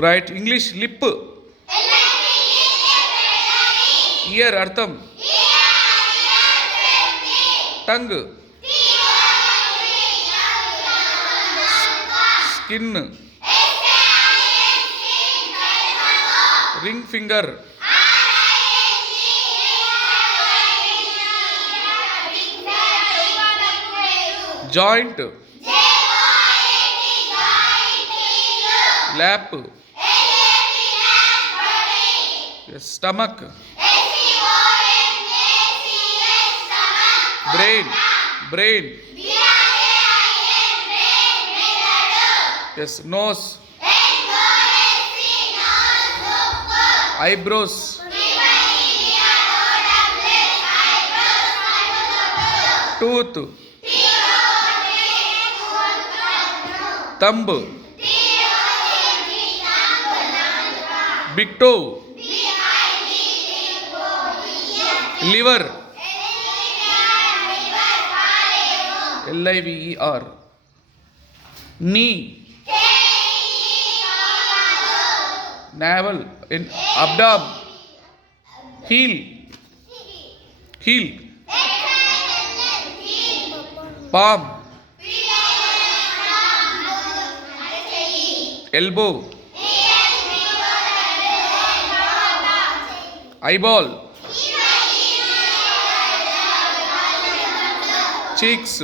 Right. English lip. Ear అర్థం. Tongue. Skin. Ring finger. Joint. Lap. Stomach. Brain. Brain. S. Nose. Eyebrows. Tooth. Thumb. Big toe. Liver. LIVER. Knee. navel. abdom. heel. heel. palm. elbow. eyeball. cheeks.